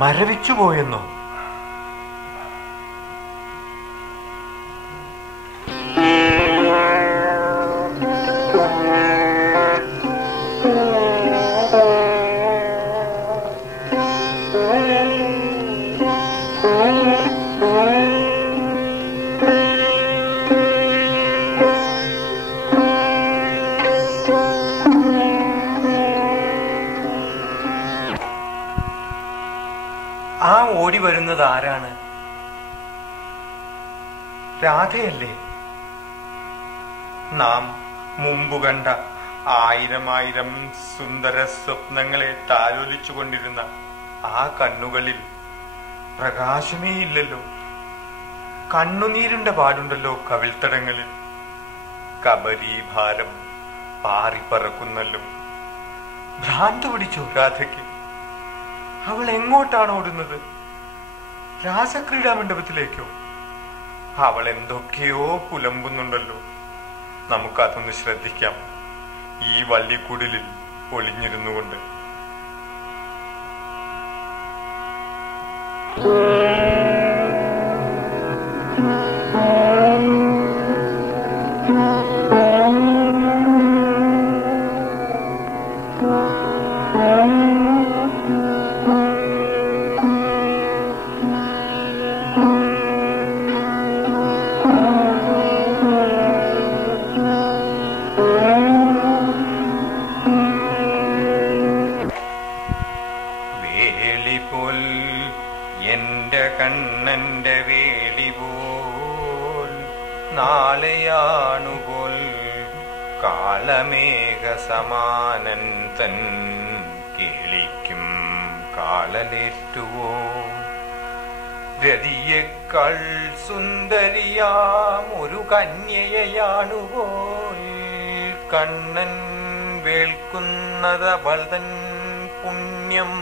മരവിച്ചു പോയെന്നോ? ആ ഓടി വരുന്നത് ആരാണ്? രാധയല്ലേ? നാം മുമ്പ് കണ്ട ആയിരം സുന്ദര സ്വപ്നങ്ങളെ താലോലിച്ചു കൊണ്ടിരുന്ന ആ കണ്ണുകളിൽ പ്രകാശമേ ഇല്ലല്ലോ. കണ്ണുനീരിന്റെ പാടുണ്ടല്ലോ കവിൾത്തടങ്ങളിൽ. കബരീഭാരം പാറിപ്പറക്കുന്നല്ലോ. ഭ്രാന്ത് പിടിച്ചോ രാധയ്ക്ക്? അവൾ എങ്ങോട്ടാണ് ഓടുന്നത്? രാസക്രീഡാ മണ്ഡപത്തിലേക്കോ? അവൾ എന്തൊക്കെയോ പുലമ്പുന്നുണ്ടല്ലോ. നമുക്കതൊന്ന് ശ്രദ്ധിക്കാം, ഈ വള്ളിക്കുടിലിൽ ഒളിഞ്ഞിരുന്നു കൊണ്ട്. എന്റെ കണ്ണന്റെ വേളി പോൽ നാളെയാണുപോൽ കാളമേഘ സമാനൻ തൻ കേളിക്കും കാളലേറ്റുവോ. രതിയേക്കാൾ സുന്ദരിയാം ഒരു കന്യയാണുപോൽ കണ്ണൻ വേൾക്കുന്നതവൾ തൻ പുണ്യം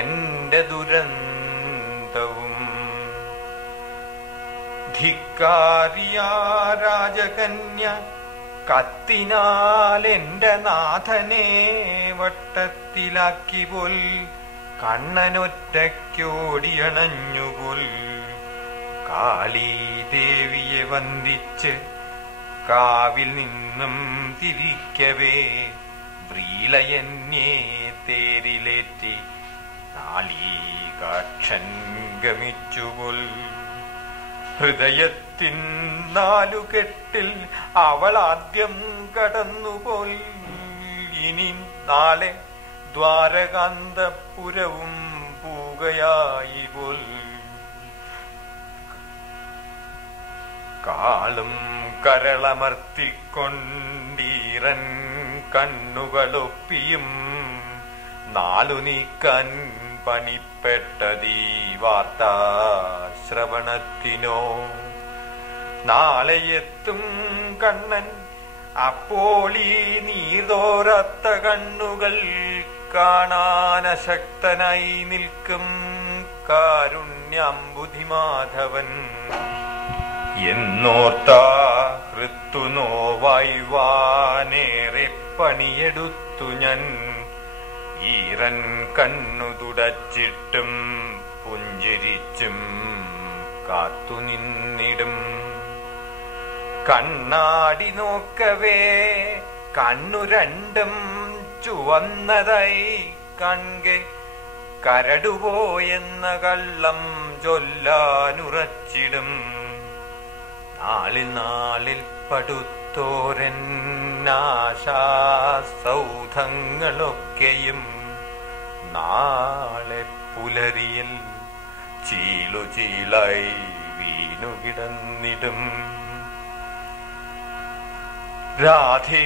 എന്റെ ദുരന്തവും. ധിക്കാരിയ രാജകന്യ കത്തിനാൽ എന്റെ നാഥനെ വട്ടത്തിലാക്കി പോൽ കണ്ണനൊറ്റയ്ക്കോടിയണഞ്ഞുപോൽ കാളീദേവിയെ വന്ദിച്ച് കാവിൽ നിന്നും തിരിക്കവേ വ്രീലയന്യേ തേരിലേറ്റി നാളീകാക്ഷൻ ഗമിച്ചുപോൽ. ഹൃദയത്തിൻ നാലുകെട്ടിൽ അവൾ ആദ്യം കടന്നുപോൽ. ഇനി നാളെ ദ്വാരകാന്തപുരവും പൂകയായി പോൽ. കാളും കരളമർത്തിക്കൊണ്ടീറൻ കണ്ണുകളൊപ്പിയും നാലു നീക്കാൻ പണിപ്പെട്ടതീ വാർത്താ ശ്രവണത്തിനോ. നാളെയെത്തും കണ്ണൻ അപ്പോളീ നീർതോരാത്ത കണ്ണുകൾ കാണാനശക്തനായി നിൽക്കും കാരുണ്യാംബുധിമാധവൻ എന്നോർത്താ ഋത്തുനോവായുവാനേറെ പണിയെടുത്തു ഞാൻ. ഈറൻ കണ്ണു തുടച്ചിട്ടും പുഞ്ചിരിച്ചും കാത്തുനിന്നിടും. കണ്ണാടി നോക്കവേ കണ്ണു രണ്ടും ചുവന്നതായി കൺകെ കരടുപോയെന്ന കള്ളം ചൊല്ലാനുറച്ചിടും. നാളിൽ നാളിൽ പടുത്തോരന്നാശാസൗധങ്ങളൊക്കെയും നാളെ പുലരിയിൽ ചീലു ചീലായി വീണുകിടന്നിടും. രാധേ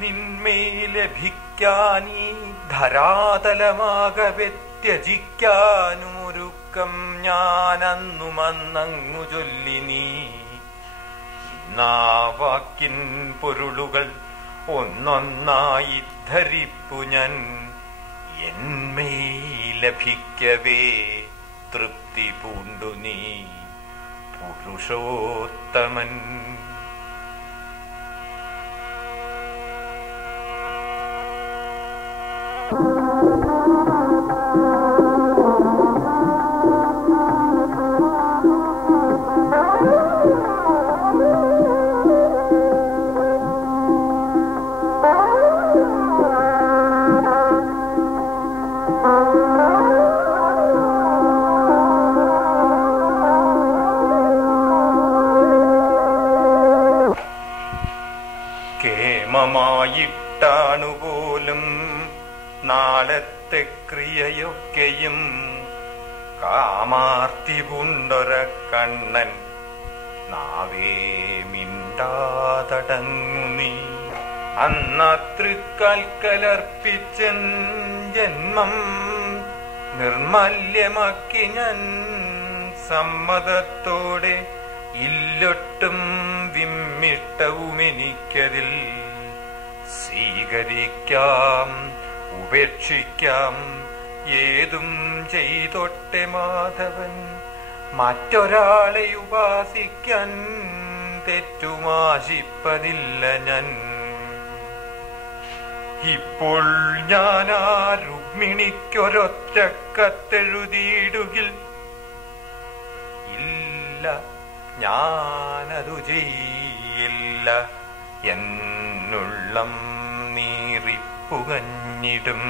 നിന്മേ ലഭിക്കാനീ ധരാതലമാകവെ ത്യജിക്കാനുമൊരുക്കം ഞാനന്നുമന്നങ്ങു ചൊല്ലി നീ. നാ വാക്കിൻ പൊരുളുകൾ ഒന്നൊന്നായി ധരിപ്പു ഞാൻ. എന്മേ ലഭിക്കവേ തൃപ്തി പൂണ്ടു നീ പുരുഷോത്തമൻ. കേമമായിട്ടാണുപോലും നാളത്തെ ക്രിയയൊക്കെയും കാമാർത്തി പൂണ്ടൊര കണ്ണൻ നാവേ മിണ്ടാതടങ്ങു നീ. അന്നതൃക്കൽക്കലർപ്പിച്ചൻ ജന്മം നിർമല്യമാക്കി ഞാൻ സമ്മതത്തോടെ. ഇല്ലൊട്ടും വിമ്മിഷ്ടവുമെനിക്കതിൽ സ്വീകരിക്കാം ഉപേക്ഷിക്കാം. ഏതും ചെയ്തൊട്ടെ മാധവൻ മറ്റൊരാളെ ഉപാസിക്കാൻ തെറ്റുമാശിപ്പതില്ല ഞാൻ. ഇപ്പോൾ ഞാൻ ആ രുക്മിണിക്കൊരൊറ്റ കത്തെഴുതിയിടുകിൽ ഇല്ല, ഞാനതു ചെയ്യില്ല. എന്നുള്ളം നീറിപ്പുകഞ്ഞിടും.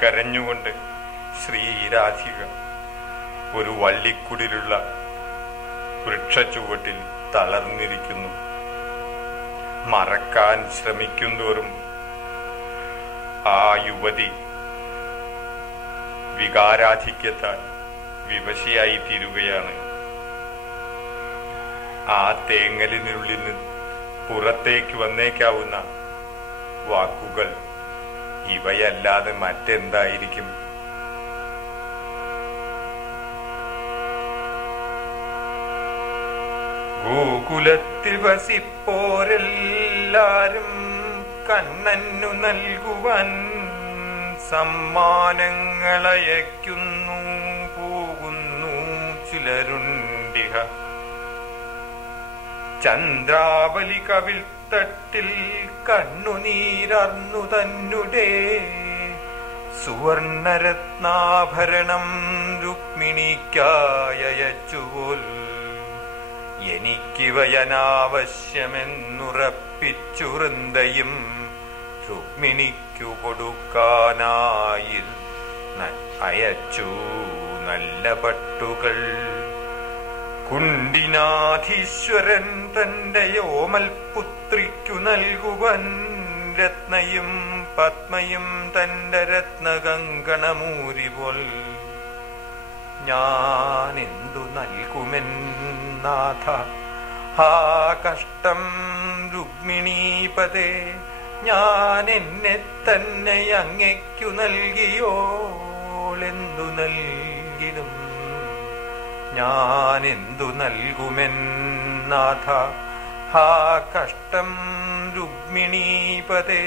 കരഞ്ഞുകൊണ്ട് ശ്രീരാധിക ഒരു വള്ളിക്കുടിലുള്ള വൃക്ഷച്ചുവട്ടിൽ തളർന്നിരിക്കുന്നു. മറക്കാൻ ശ്രമിക്കുന്തോറും ആ യുവതി വികാരാധിക്യത്താൽ വിവശയായി തീരുകയാണ്. ആ തേങ്ങലിനുള്ളിൽ നിന്ന് പുറത്തേക്ക് വന്നേക്കാവുന്ന വാക്കുകൾ ഇവയല്ലാതെ മറ്റെന്തായിരിക്കും? ഗോകുലത്തിൽ വസിപ്പോരെല്ലാരും കണ്ണനു നൽകുവാൻ സമ്മാനങ്ങളയക്കുന്നു പോകുന്നു ചിലരുണ്ടിഹ. ചന്ദ്രാവലി കവിൾ തട്ടിൽ കണ്ണുനീരർന്നു തന്നെ സുവർണരത്നാഭരണം രുക്മിണിക്കായച്ചുപോൽ. എനിക്കിവയനാവശ്യമെന്നുറപ്പിച്ചു വൃന്ദയും രുക്മിണിക്കു കൊടുക്കാനായി അയച്ചു നല്ല പട്ടുകൾ. കുണ്ടിനാധീശ്വരൻ തന്റെ യോമൽ പുത്രിക്കു നൽകുവൻ രത്നയും പത്മയും തന്റെ രത്നകങ്കണമൂരി പോൽ. ഞാനെന്തു നൽകുമെന്നാഥ ഹാ കഷ്ടം രുക്മിണീപതേ. ഞാൻ എന്നെ തന്നെ അങ്ങയ്ക്കു നൽകിയോളെന്തു നൽകിടും. ഞാനെന്തു നൽകുമെന്നാഥ ഹാ കഷ്ടം രുക്മിണീപതേ.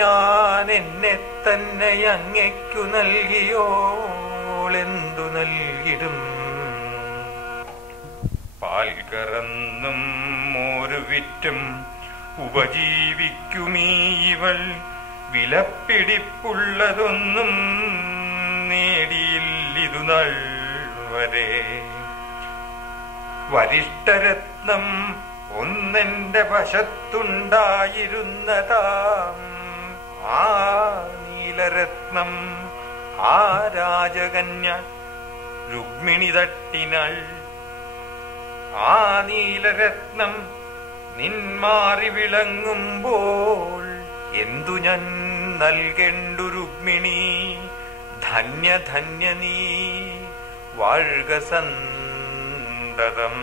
ഞാൻ എന്നെ തന്നെ അങ്ങയ്ക്കു നൽകിയോളെന്തു നൽകിടും. പാൽ കറന്നും മോരുവിറ്റും ഉപജീവിക്കുമീ ഇവൾ വിലപ്പിടിപ്പുള്ളതൊന്നും നേടിയില്ലിതു നാൾ വരെ. വരിഷ്ഠരത്നം ഒന്നെന്റെ വശത്തുണ്ടായിരുന്നതാം ആ നീലരത്നം ആ രാജകന്യ രുക്മിണി തട്ടിനാൾ. ആ നീലരത്നം നിന്മാറി വിളങ്ങുമ്പോൾ എന്തു ഞാൻ നൽകേണ്ടു രുക്മിണി. ധന്യ ധന്യ നീ വാഴ്ക സന്തതം.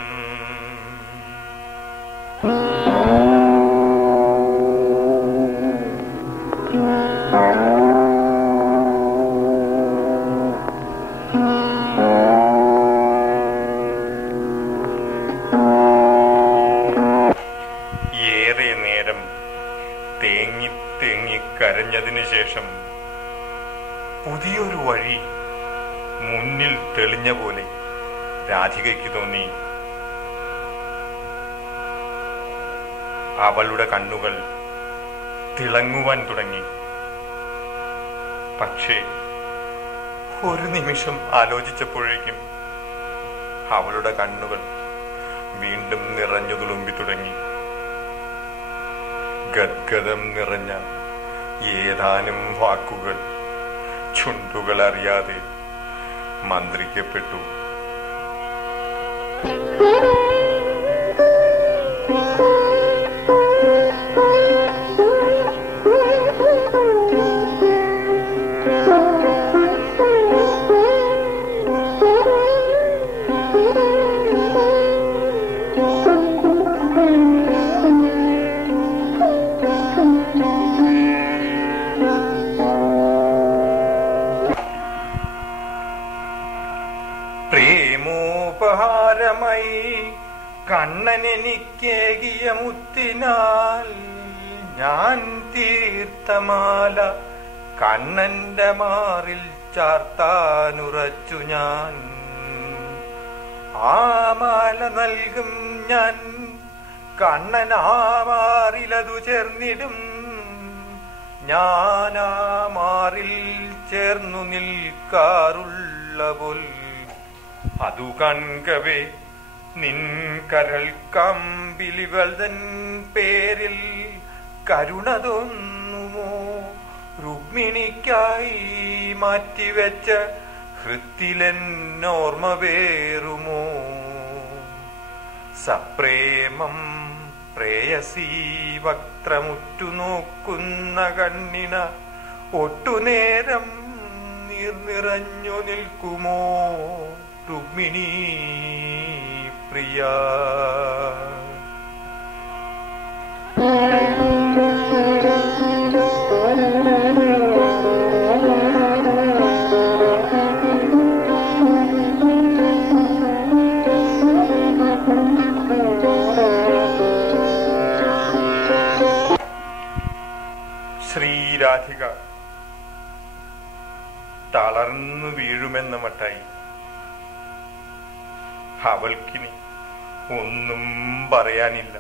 ഏറെ നേരം തേങ്ങി തേങ്ങി കരഞ്ഞതിനു ശേഷം പുതിയൊരു വഴി മുന്നിൽ തെളിഞ്ഞ പോലെ രാധികയ്ക്ക് തോന്നി. അവളുടെ കണ്ണുകൾ തിളങ്ങുവാൻ തുടങ്ങി. പക്ഷേ ഒരു നിമിഷം ആലോചിച്ചപ്പോഴേക്കും അവളുടെ കണ്ണുകൾ വീണ്ടും നിറഞ്ഞു തുളുമ്പി തുടങ്ങി. ഗദ്ഗദം നിറഞ്ഞ ഏതാനും വാക്കുകൾ ചുണ്ടുകൾ അറിയാതെ മന്ത്രിക്കപ്പെട്ടു. പ്രേമോപഹാരമായി കണ്ണനെനിക്കേകിയ മുത്തിനാൽ ഞാൻ തീർത്ഥമാല കണ്ണന്റെ മാറിൽ ചാർത്താനുറച്ചു ഞാൻ. ആ മാല നൽകും ഞാൻ കണ്ണനാമാറിലതു ചേർന്നിടും. ഞാനാ മാറിൽ ചേർന്നു നിൽക്കാറുള്ള പോൽ അതു കൺകവേ നിൻ കരൾ കമ്പിലിവൾ തൻ പേരിൽ കരുണ തോന്നുമോ? രുക്മിണിക്കായി മാറ്റിവെച്ച ഹൃത്തിലെന്നോർമ്മ വേറുമോ? സപ്രേമം പ്രേയസീ വക്ത്രമുറ്റു നോക്കുന്ന കണ്ണിന ഒട്ടുനേരം നിറഞ്ഞു നിൽക്കുമോ രുക്മിണീ പ്രിയ? ശ്രീരാധിക തളർന്നു വീഴുമെന്ന മട്ടായി. അവൾക്കിനി ഒന്നും പറയാനില്ല,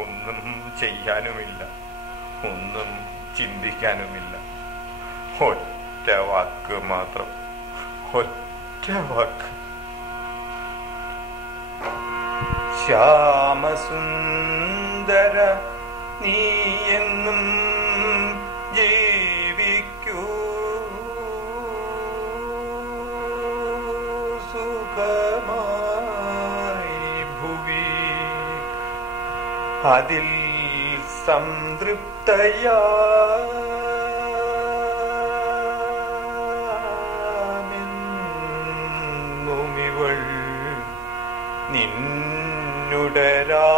ഒന്നും ചെയ്യാനുമില്ല, ഒന്നും ചിന്തിക്കാനുമില്ല. ഒറ്റ വാക്ക് മാത്രം, ഒറ്റ വാക്ക്. ശ്യാമസുന്ദര നീ എന്നും ജീവിക്കൂ, സുഖമായി ഭുവി അതിൽ സംതൃപ്തയാമെന്നുമിവൾ നിന്നുടരാ